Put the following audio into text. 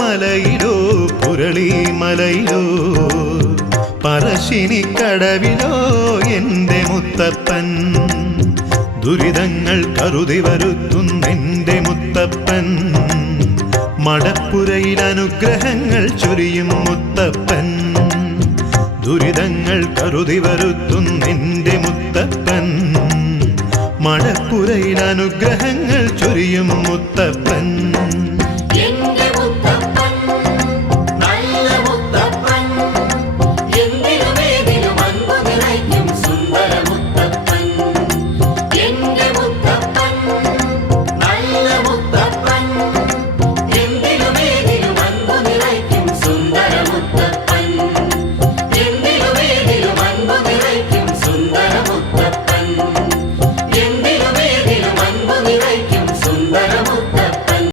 മലയിലോ പുരളി മലയിലോ പറശ്ശിനി കടവിലോ എന്റെ മുത്തപ്പൻ. ദുരിതങ്ങൾ കരുതി വരുത്തുന്നെന്റെ മുത്തപ്പൻ. മടപ്പുരയിൽ അനുഗ്രഹങ്ങൾ ചൊരിയും മുത്തപ്പൻ. ദുരിതങ്ങൾ കരുതി വരുത്തുന്നെന്റെ മുത്തപ്പൻ. മടപ്പുരയിൽ അനുഗ്രഹങ്ങൾ ചൊരിയും മുത്തപ്പൻ.